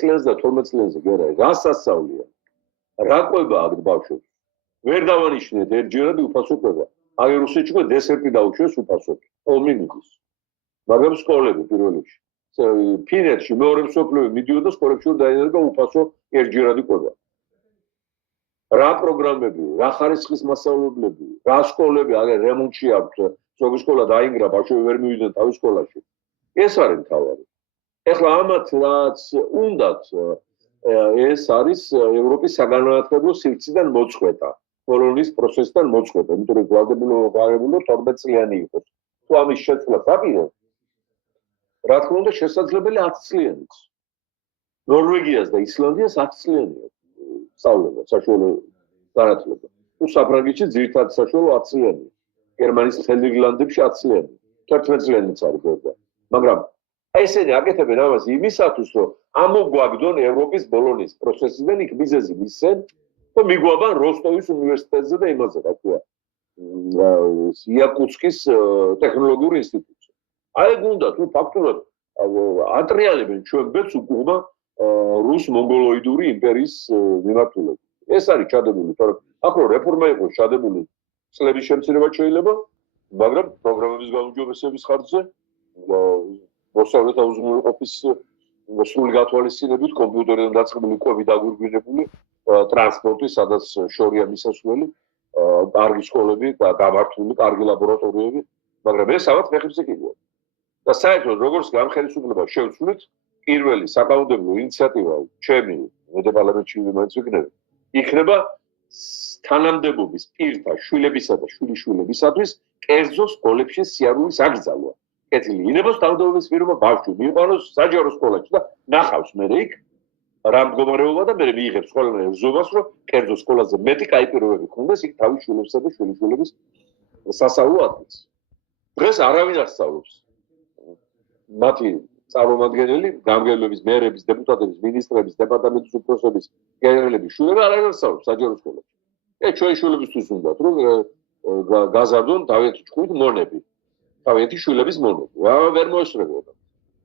წლიანზე და 12 წლიანზე გერა რა სასწაულია რა ყვება აქ ბავშვებს ვერ დავანიშნეთ ერთჯერადი უფასო ყვება აი რუსეთში ყო დესერტი დაუშვეს უფასოდ ოლმინიკის მაგრამ სკოლები პირველ რიგში ფინეთში მეორე მსოფლიო მიდიოდა სკოლებში დაინერგა უფასო ერთჯერადი ყვება რა პროგრამები რა ხარისხის მასწავლებლები რა სკოლები აი რემონტში აქვს ზოგი სკოლა დაინგრა ბავშვები ვერ მივიდნენ თავის სკოლაში ეს არის მთავარი ეხლა ამათ რაც უნდათ ეს არის ევროპის საგანმანათლებლო სივრციდან მოწყვეტა ბოლონის პროცესიდან მოწყვეტა იმიტომ რომ ვალდებულო 12 წლიანი იყოს თუ ამის შეცვლა დაპირე რა თქმა უნდა შესაძლებელი 10 წლიანიც ნორვეგიას და ისლანდიას 10 წლიანია სწავლება საშუალო განათლება თუ საფრანგეთში ძირითადად საშუალო 10 წლიანია გერმანიის ხელმიგლანდებში 10 წლიანი 11 წლიანიც არის გორდა მაგრამ ესენი აკეთებენ ამას იმისათვის რომ ამოგვაგდონ ევროპის ბოლონის პროცესიდან იქ მიზეზი მისცენ და მიგვაბან როსტოვის უნივერსიტეტზე და იმაზე რა ქვია იაკუტსკის ტექნოლოგიური ინსტიტუტზე აი გუნდა თუ ფაქტურად ატრიალებენ ჩვენ ბედს უკუღმა რუს-მონგოლოიდური იმპერიის მიმართულებით ეს არის ჩადებული თორემ ახლა რეფორმა იყო ჩადებული წლების შემცირება შეიძლება მაგრამ პროგრამების გაუმჯობესების ხარჯზე მოსავლეთ აუზრუნველყოფის სრული გათვალისწინებით კომპიუტერიდან დაწყებული კვები დაგვირგვინებული ტრანსპორტი სადაც შორია მისასვლელი კარგი სკოლები და გამართული კარგი ლაბორატორიები მაგრამ ეს ალბათ ფეხებზე კიდია და საერთოდ როგორც განხელისუფლება შევცვლით პირველი საკანონმდებლო ინიციატივა ჩემი მედეპარლამენტში ვიმეც ვიქნები იქნება თანამდებობის პირთა შვილებისა და შვილიშვილებისათვის კერძო სკოლებში სიარულის აკრძალვა კეთილი ინებოს თანამდებობის პირობა ბავშვი მიიყვანოს საჯარო სკოლაში და ნახავს მე იქ რა მდგომარეობა და მე მიიღებს ყველანაირ ზომას რომ კერძო სკოლაზე მეტი კაი პირობები ქონდეს იქ თავის შვილებსა და შვილიშვილების სასწავლო ადგილს დღეს არავინ არ სწავლობს მათი წარმომადგენელი გამგებლობის მერების დეპუტატების მინისტრების დეპარტამენტის უფროსების გენერალების შვილები არ არსებობს საჯარო სკოლებში ეს ჩვენი შვილებისთვის უნდათ რომ გაზარდონ თავიანთი ჭკუით მონები თავიანთი შვილების მონები რა ვერ მოესწრებოდა